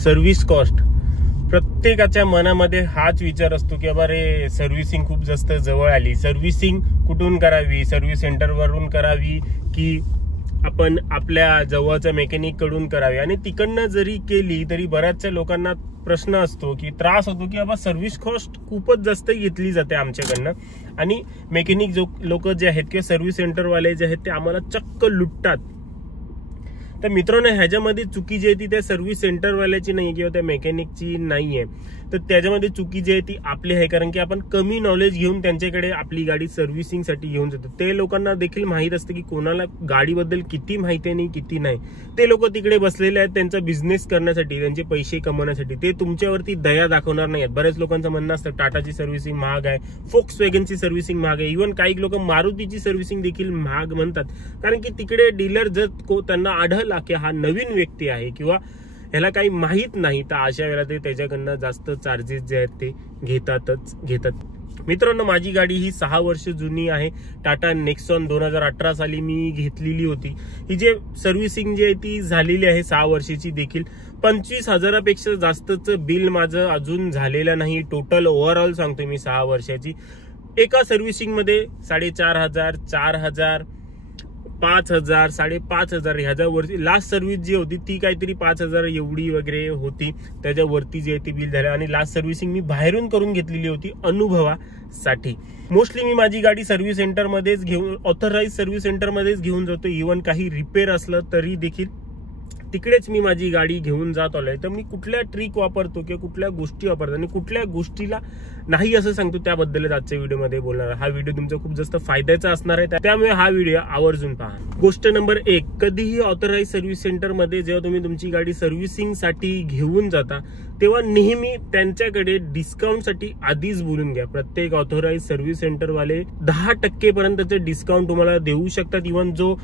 Service cost. प्रत्येकाच्या मनामध्ये हाच विचार असतो की बाबा रे सर्व्हिसिंग खूप जास्त जवळ आली. सर्व्हिसिंग कुठून करावी, सर्व्हिस सेंटरवरून करावी की आपण आपल्या जवळच्या मेकॅनिक कडून करावी. आणि तिकडनं जरी केली तरी बऱ्याचशा लोकांना प्रश्न असतो की त्रास होतो की बाबा सर्व्हिस कॉस्ट खूपच जास्त घेतली जाते आमच्याकडनं. आणि मेकॅनिक लोक जे आहेत किंवा सर्व्हिस सेंटरवाले जे आहेत ते आम्हाला चक्क लुटतात. तर मित्रांनो, ह्याच्यामध्ये चुकी जी आहे ती त्या सर्व्हिस सेंटरवाल्याची नाही किंवा त्या मेकॅनिकची नाहीये. तर त्याच्यामध्ये चुकी जी आहे ती आपली आहे, कारण की आपण कमी नॉलेज घेऊन त्यांच्याकडे आपली गाडी सर्व्हिसिंगसाठी घेऊन जातो. ते लोकांना देखील माहित असतं की कोणाला गाडीबद्दल किती माहिती आहे आणि किती नाही. ते लोक तिकडे बसलेले आहेत त्यांचा बिझनेस करण्यासाठी, त्यांचे पैसे कमवण्यासाठी. ते तुमच्यावरती दया दाखवणार नाही आहेत. बऱ्याच लोकांचं म्हणणं असतं टाटाची सर्व्हिसिंग महाग आहे, फोक्सवॅगनची सर्व्हिसिंग महाग आहे, इव्हन काही लोक मारुतीची सर्व्हिसिंग देखील महाग म्हणतात. कारण की तिकडे डीलर जर त्यांना आढळला की हा नवीन व्यक्ती आहे किंवा ह्याला काही माहित नाही, तर अशा वेळेला ते त्याच्याकडनं जास्त चार्जेस जे आहेत ते घेतात. मित्रांनो, माझी गाडी ही 6 वर्ष जुनी आहे. टाटा नेक्सॉन 2018 साली मी घेतलेली होती. ही जे सर्व्हिसिंग जी आहे ती झालेली आहे 6 वर्षाची देखील. 25,000पेक्षा जास्तचं बिल माझं अजून झालेलं नाही. टोटल ओव्हरऑल सांगतोय मी 6 वर्षाची. एका सर्व्हिसिंग मध्ये 4,500, 4,000, 5,000, 5,500 ह्याच्यावरती लास्ट सर्व्हिस जी होती ती काहीतरी 5,000 एवढी वगैरे होती. त्याच्यावरती जे ती बिल झालं. आणि लास्ट सर्व्हिसिंग मी बाहेरून करून घेतलेली होती अनुभवासाठी. मोस्टली मी माझी गाडी सर्व्हिस सेंटरमध्येच घेऊन, ऑथराइज सर्व्हिस सेंटरमध्येच घेऊन जातो. इव्हन काही रिपेअर असलं तरी देखील तिकडेच मी माझी गाडी घेऊन जात आलोय. तर मी कुठल्या ट्रिक वापरतो किंवा कुठल्या गोष्टी वापरतो आणि कुठल्या गोष्टीला नाही असं सांगतो त्याबद्दल आजच्या व्हिडिओमध्ये बोलणार. हा व्हिडिओ तुमचा खूप जास्त फायद्याचा असणार आहे, त्यामुळे हा व्हिडिओ आवर्जून पहा. गोष्ट नंबर 1, कधीही ऑथराइज सर्व्हिस सेंटरमध्ये जेव्हा तुम्ही तुमची गाडी सर्व्हिसिंगसाठी घेऊन जाता तेव्हा नेहमी त्यांच्याकडे डिस्काउंटसाठी आधीच बोलून घ्या. प्रत्येक ऑथराइज सर्व्हिस सेंटरवाले 10% पर्यंतचे डिस्काउंट तुम्हाला देऊ शकतात. इव्हन जो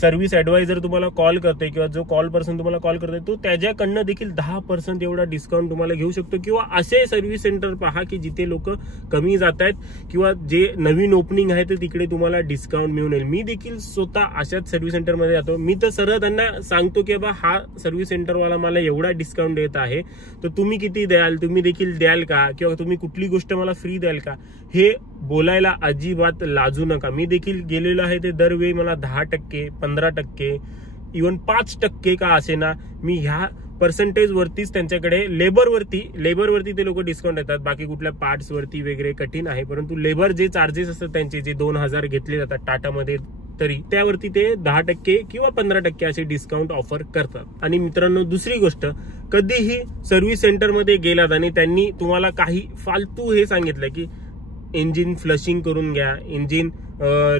सर्व्हिस ऍडवायझर तुम्हाला कॉल करतोय किंवा जो कॉल पर्सन तुम्हाला कॉल करतोय तो त्याच्याकडनं देखील 10% एवढा डिस्काउंट तुम्हाला घेऊ शकतो. किंवा असे सर्व्हिस सेंटर पहा की जिथे लोक कमी जात आहेत किंवा जे नवीन ओपनिंग आहे तर तिकडे तुम्हाला डिस्काउंट मिळून येईल. मी देखील स्वतः अशाच सर्व्हिस सेंटरमध्ये जातो. मी तर सरळ त्यांना सांगतो की बाबा हा सर्व्हिस सेंटरवाला मला एवढा डिस्काउंट देत आहे तर तुम्ही किती द्याल, तुम्ही देखील द्याल का, किंवा तुम्ही कुठली गोष्ट मला फ्री द्याल का, हे बोलायला अजिबात लाजू नका. मी देखील गेलेलो आहे ते दरवेळी मला 10%, 15%, इव्हन 5% का असे ना, मी ह्या पर्सेंटेज वरतीच त्यांच्याकडे लेबरवरती ते लोक डिस्काउंट देतात. बाकी कुठल्या पार्ट्स वरती वगैरे कठीण आहे, परंतु लेबर जे चार्जेस असतात त्यांचे जे 2,000 घेतले जातात टाटामध्ये तरी त्यावरती ते 10% किंवा 15% असे डिस्काउंट ऑफर करतात. आणि मित्रांनो, दुसरी गोष्ट, कधीही सर्व्हिस सेंटरमध्ये गेलात आणि त्यांनी तुम्हाला काही फालतू हे सांगितलं की इंजिन फ्लशिंग करून घ्या, इंजिन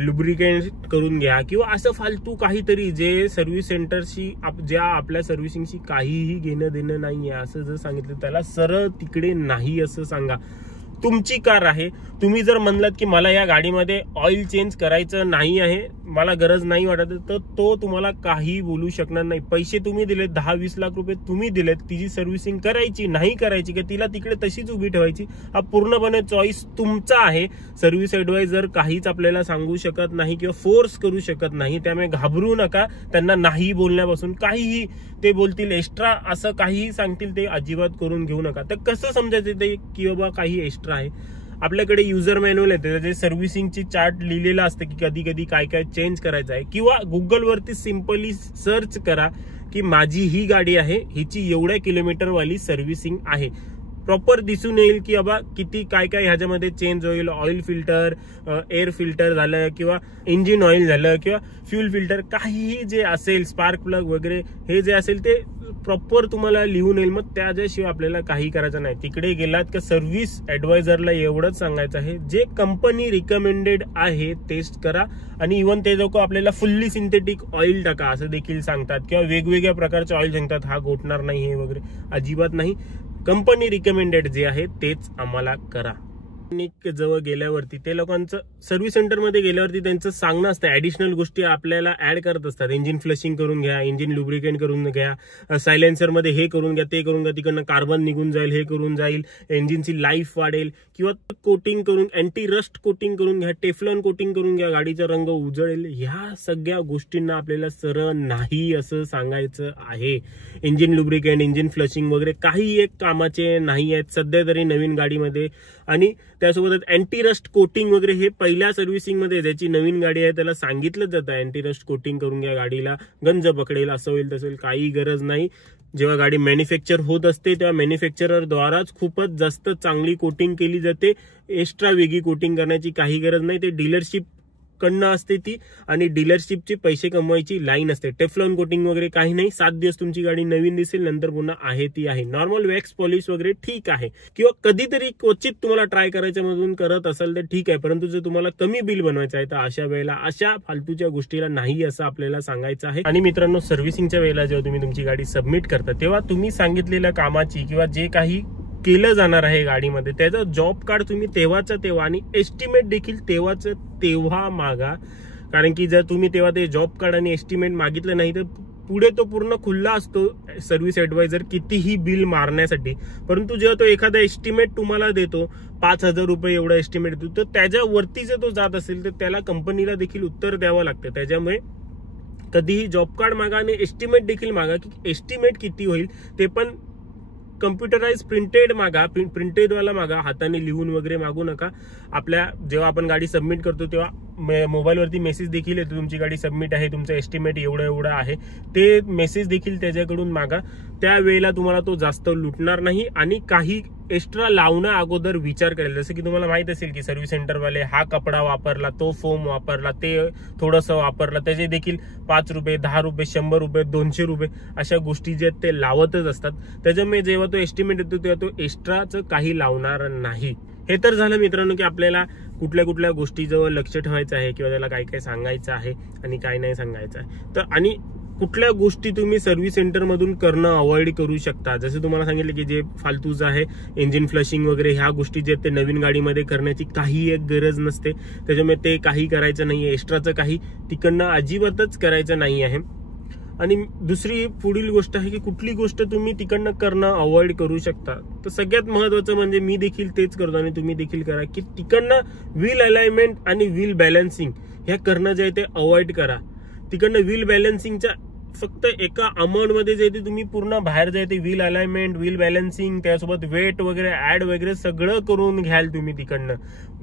लुब्रिकेट करून घ्या किंवा असं फालतू काहीतरी जे सर्व्हिस सेंटरशी ज्या आपल्या सर्व्हिसिंगशी काहीही घेणं देणं नाहीये असं जर सांगितलं त्याला सरळ तिकडे नाही असं सांगा. तुमची कार आहे, तुम्ही जर म्हणलात की मला या गाडीमध्ये ऑइल चेंज करायचं नाही आहे, मला गरज नाही वाटत, तर तो तुम्हाला काही बोलू शकणार नाही. पैसे तुम्ही दिलेत, 10-20 लाख रुपये तुम्ही दिलेत, तिची सर्व्हिसिंग करायची नाही करायची की तिला तिकडे तशीच उभी ठेवायची, हा पूर्णपणे चॉईस तुमचा आहे. सर्व्हिस ऍडवायझर काहीच आपल्याला सांगू शकत नाही किंवा फोर्स करू शकत नाही. त्यामुळे घाबरू नका त्यांना नाही बोलण्यापासून. काहीही ते बोलतील एक्स्ट्रा असं काहीही सांगतील ते अजिबात करून घेऊ नका. तर कसं समजायचं ते की बाबा काही एक्स्ट्रा आहे. आपल्याकडे युजर मॅन्युअल येते, जे सर्व्हिसिंगची चार्ट लिहिलेला असतं की कधी कधी काय काय चेंज करायचं आहे. किंवा गुगलवरती सिंपली सर्च करा की माझी ही गाडी आहे, हिची एवढ्या किलोमीटरवाली सर्व्हिसिंग आहे. प्रॉपर दिसून येईल की बाबा किती काय काय ह्याच्यामध्ये चेंज होईल. ऑइल फिल्टर, एअर फिल्टर झालं किंवा इंजिन ऑइल झालं किंवा फ्यूल फिल्टर, काहीही जे असेल, स्पार्क प्लग वगैरे हे जे असेल ते प्रॉपर तुम्हाला लिहून येईल. मग त्याच्याशिवाय आपल्याला काही करायचं नाही. तिकडे गेलात का सर्व्हिस ऍडवायझरला एवढंच सांगायचं आहे जे कंपनी रिकमेंडेड आहे टेस्ट करा. आणि इव्हन ते लोक आपल्याला फुल्ली सिंथेटिक ऑइल टाका असं देखील सांगतात किंवा वेगवेगळ्या प्रकारचे ऑइल सांगतात, हा गोठणार नाही हे वगैरे, अजिबात नाही. कंपनी रिकमेंडेड जे आहे तेच आम्हाला करा. जवळ गेल्यावरती ते लोकांचं सर्व्हिस सेंटरमध्ये गेल्यावरती त्यांचं सांगणं असतं, ऍडिशनल गोष्टी आपल्याला ऍड करत असतात. इंजिन फ्लशिंग करून घ्या, इंजिन लुब्रिकेट करून घ्या, सायलेन्सरमध्ये हे करून घ्या, ते करून घ्या, तिकडनं कार्बन निघून जाईल, हे करून जाईल, इंजिनची लाईफ वाढेल, किंवा कोटिंग करून अँटी रस्ट कोटिंग करून घ्या, टेफ्लॉन कोटिंग करून घ्या, गाडीचा रंग उजळेल. ह्या सगळ्या गोष्टींना आपल्याला सरळ नाही असं सांगायचं आहे. इंजिन लुब्रिकेंट, इंजिन फ्लशिंग वगैरे काही एक कामाचे नाही आहेत सध्या तरी नवीन गाडीमध्ये. आणि त्यासोबतच अँटी रस्ट कोटिंग वगैरे हे पहिल्या सर्व्हिसिंगमध्ये ज्याची नवीन गाडी आहे त्याला सांगितलं जातं अँटी रस्ट कोटिंग करून घ्या, गाडीला गंज पकडेल, असं होईल तसं होईल. काही गरज नाही. जेव्हा गाडी मॅन्युफॅक्चर होत असते तेव्हा मॅन्युफॅक्चरर द्वाराच खूपच जास्त चांगली कोटिंग केली जाते. एक्स्ट्रा वेगळी कोटिंग करण्याची काही गरज नाही. ते डीलरशिप कडनं असते ती, आणि डीलरशिपचे पैसे कमवायची लाईन असते. टेफ्लॉन कोटिंग वगैरे काही नाही. 7 दिवस तुमची गाडी नवीन दिसेल, नंतर पुन्हा आहे ती आहे. नॉर्मल वॅक्स पॉलिश वगैरे ठीक आहे, किंवा कधीतरी क्वचित तुम्हाला ट्राय करायच्या मधून करत असेल तर ठीक आहे. परंतु जर तुम्हाला कमी बिल बनवायचं आहे तर अशा वेळेला अशा फालतूच्या गोष्टीला नाही असं आपल्याला सांगायचं आहे. आणि मित्रांनो, सर्व्हिसिंगच्या वेळेला जेव्हा तुम्ही तुमची गाडी सबमिट करता तेव्हा तुम्ही सांगितलेल्या कामाची किंवा जे काही केलं जाणार आहे गाडीमध्ये त्याचं जॉब कार्ड तुम्ही तेव्हाचं तेव्हा आणि एस्टिमेट देखील तेव्हाचं तेव्हा मागा. कारण की जर तुम्ही तेव्हा ते जॉब कार्ड आणि एस्टिमेट मागितलं नाही तर पुढे तो पूर्ण खुल्ला असतो सर्व्हिस ऍडवायझर कितीही बिल मारण्यासाठी. परंतु जेव्हा तो एखादा एस्टिमेट तुम्हाला देतो, 5,000 रुपये एवढा एस्टिमेट देतो, तर त्याच्यावरती जर तो जात असेल तर त्याला कंपनीला देखील उत्तर द्यावं लागतं. त्याच्यामुळे कधीही जॉब कार्ड मागा आणि एस्टिमेट देखील मागा की एस्टिमेट किती होईल ते पण कम्प्युटराइज प्रिंटेड मागा, प्रिंटेड वाला मागा, हाताने लिहून वगैरे मागू नका. आपल्या जेव्हा आपण गाडी सबमिट करतो तेव्हा मोबाईलवरती मेसेज देखील येतो तुमची गाडी सबमिट आहे, तुमचं एस्टिमेट एवढं एवढं आहे, ते मेसेज देखील त्याच्याकडून मागा. त्यावेळेला तुम्हाला तो जास्त लुटणार नाही आणि काही एक्स्ट्रा लावण्या अगोदर विचार करेल. जसं की तुम्हाला माहित असेल की सर्व्हिस सेंटरवाले हा कपडा वापरला, तो फोम वापरला, ते थोडंसं वापरला, त्याचे देखील 5 रुपये, 10 रुपये, 100 रुपये, 200 रुपये अशा गोष्टी जे आहेत ते लावतच असतात. त्याच्यामुळे जेव्हा तो एस्टिमेट येतो तेव्हा तो एक्स्ट्राचं काही लावणार नाही. हे तर झालं मित्रांनो की आपल्याला कुठल्या कुठल्या गोष्टीजवळ लक्ष ठेवायचं आहे किंवा त्याला काय काय सांगायचं आहे आणि काय नाही सांगायचं आहे. तर आणि कुठल्या गोष्टी तुम्ही सर्व्हिस सेंटर मधून करणं अवॉइड करू शकता. जसं तुम्हाला सांगितलं की जे फालतूच आहे इंजिन फ्लशिंग वगैरे ह्या गोष्टी जे आहेत ते नवीन गाडीमध्ये करण्याची काही एक गरज नसते. त्याच्यामुळे ते काही करायचं नाहीये. एक्स्ट्राचं काही तिकडनं अजिबातच करायचं नाही आहे. आणि दुसरी पुढील गोष्ट आहे की कुठली गोष्ट तुम्ही तिकडनं करणं अवॉइड करू शकता. तर सगळ्यात महत्वाचं म्हणजे मी देखील तेच करतो आणि तुम्ही देखील करा की तिकडनं व्हील अलाइनमेंट आणि व्हील बॅलन्सिंग ह्या करणं जे आहे ते अवॉइड करा. तिकडनं व्हील बॅलन्सिंगच्या फक्त एका अमाऊंट मध्ये जे ते तुम्ही पूर्ण बाहेर जे ते व्हील अलाइनमेंट, व्हील बॅलन्सिंग, त्यासोबत वेट वगैरे ऍड वगैरे सगळं करून घ्याल तुम्ही तिकडनं.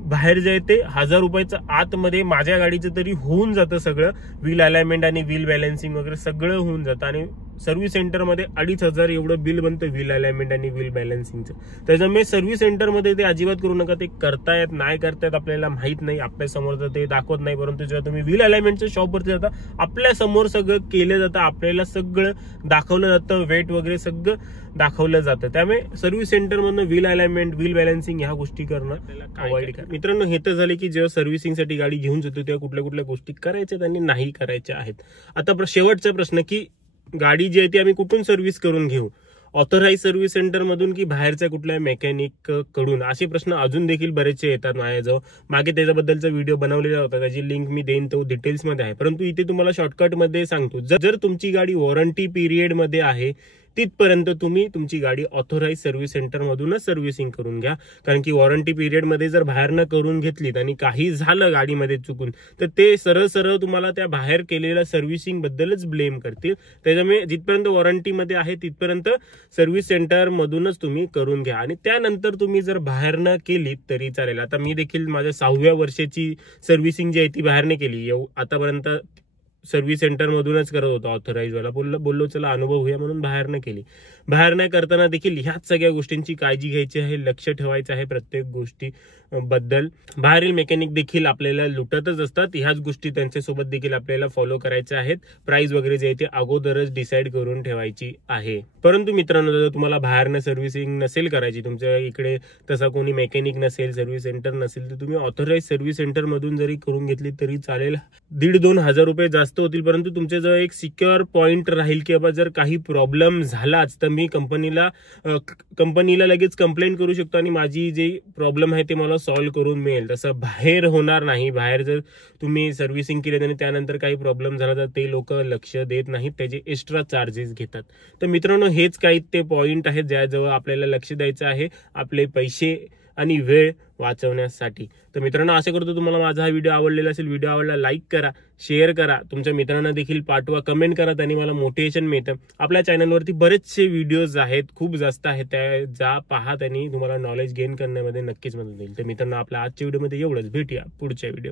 बाहेर जे ते 1000 रुपयाचं आतमध्ये माझ्या गाडीचं तरी होऊन जातं सगळं. व्हील अलाइनमेंट आणि व्हील बॅलन्सिंग वगैरे सगळं होऊन जातं. आणि सर्व्हिस सेंटरमध्ये 2500 एवढं बिल बनतं व्हील अलाइनमेंट आणि व्हील बॅलन्सिंगचं. त्याच्यामुळे सर्व्हिस सेंटरमध्ये ते अजिबात करू नका. ते करतायत नाही करतायत आपल्याला माहित नाही, आपल्या समोर तर ते दाखवत नाही. परंतु जेव्हा तुम्ही व्हील अलाइनमेंटच्या शॉपवरती जाता आपल्या समोर सगळं केलं जातं, आपल्याला सगळं दाखवलं जातं, वेट वगैरे सगळं दाखवलं जातं. त्यामुळे सर्व्हिस सेंटर मधून व्हील अलाइनमेंट, व्हील बॅलन्सिंग ह्या गोष्टी करणं अवॉइड करा. मित्रांनो, हे तर झाले की जेव्हा सर्व्हिसिंगसाठी गाडी घेऊन जातो तेव्हा कुठल्या कुठल्या गोष्टी करायच्या आणि नाही करायच्या आहेत. आता शेवटचा प्रश्न की गाडी जी आहे ती आम्ही कुठून सर्व्हिस करून घेऊ, ऑथराइज सर्व्हिस सेंटर मधून की बाहेरच्या कुठल्या मेकॅनिक कडून, असे प्रश्न अजून देखील बरेचसे येतात माझ्याजवळ. मागे त्याच्याबद्दलचा व्हिडिओ बनवलेला होता, त्याची लिंक मी देईन, तो डिटेल्स मध्ये आहे. परंतु इथे तुम्हाला शॉर्टकट मध्ये सांगतो, जर तुमची गाडी वॉरंटी पिरियड मध्ये आहे तिथपर्यंत तुम्ही तुमची गाडी ऑथोराइज सर्व्हिस सेंटर मधूनच सर्व्हिसिंग करून घ्या. कारण की वॉरंटी पिरियड मध्ये जर बाहेरनं करून घेतलीत आणि काही झालं गाडीमध्ये चुकून तर ते सरळ सरळ तुम्हाला त्या बाहेर केलेल्या सर्व्हिसिंग बद्दलच ब्लेम करतील. त्याच्यामुळे जिथपर्यंत वॉरंटीमध्ये आहे तिथपर्यंत सर्व्हिस सेंटर मधूनच तुम्ही करून घ्या आणि त्यानंतर तुम्ही जर बाहेरनं केलीत तरी चालेल. आता मी देखील माझ्या 6व्या वर्षाची सर्व्हिसिंग जी आहे ती बाहेरने केली. आतापर्यंत सर्व्हिस सेंटर मधूनच करत होतो ऑथराइज वाला. बोललो चला अनुभव होऊया म्हणून बाहेरनं केली. बाहेरनं करताना देखील ह्याच सगळ्या गोष्टींची काळजी घ्यायची आहे, लक्ष ठेवायचं आहे प्रत्येक गोष्टी बद्दल. बाहेरील मेकॅनिक देखील आपल्याला लुटतच असतात, ह्याच गोष्टी त्यांच्यासोबत देखील आपल्याला फॉलो करायच्या आहेत. प्राइस वगैरे जे आहे ते अगोदरच डिसाईड करून ठेवायची आहे. परंतु मित्रांनो, जर तुम्हाला बाहेरनं सर्व्हिसिंग नसेल करायची, तुमच्या इकडे तसा कोणी मेकॅनिक नसेल, सर्व्हिस सेंटर नसेल, तर तुम्ही ऑथराइज सर्व्हिस सेंटर मधून जरी करून घेतली तरी चालेल. 1,500-2 हजार रुपये जास्त होतील, परंतु तुमच्याजवळ एक सिक्युअर पॉइंट राहील की बाबा जर काही प्रॉब्लेम झालाच तर मी कंपनीला लगेच कंप्लेंट करू शकतो आणि माझी जे प्रॉब्लेम आहे ते मला सॉल्व्ह करून मिळेल तसं बाहेर होणार नाही. बाहेर जर तुम्ही सर्व्हिसिंग केली आणि त्यानंतर काही प्रॉब्लेम झाला तर ते लोक लक्ष देत नाहीत, त्याचे एक्स्ट्रा चार्जेस घेतात. तर मित्रांनो, हेच काही ते पॉइंट आहेत ज्याजवळ आपल्याला लक्ष द्यायचं आहे आपले पैसे आणि वेळ वाचवण्यासाठी. तर मित्रांनो, आशा करतो तुम्हाला माझा हा व्हिडिओ आवडलेला असेल. व्हिडिओ आवडला लाईक करा, शेअर करा, तुमच्या मित्रांना देखील पाठवा, कमेंट करा, त्यांनी मला मोटिवेशन मिळतं. आपल्या चॅनलवरती बरेचसे व्हिडिओज आहेत, खूप जास्त आहेत, त्या जा पहा, त्यांनी तुम्हाला नॉलेज गेन करण्यामध्ये नक्कीच मदत होईल. तर मित्रांनो, आपल्या आजच्या व्हिडिओमध्ये एवढंच. भेटूया पुढच्या व्हिडिओ.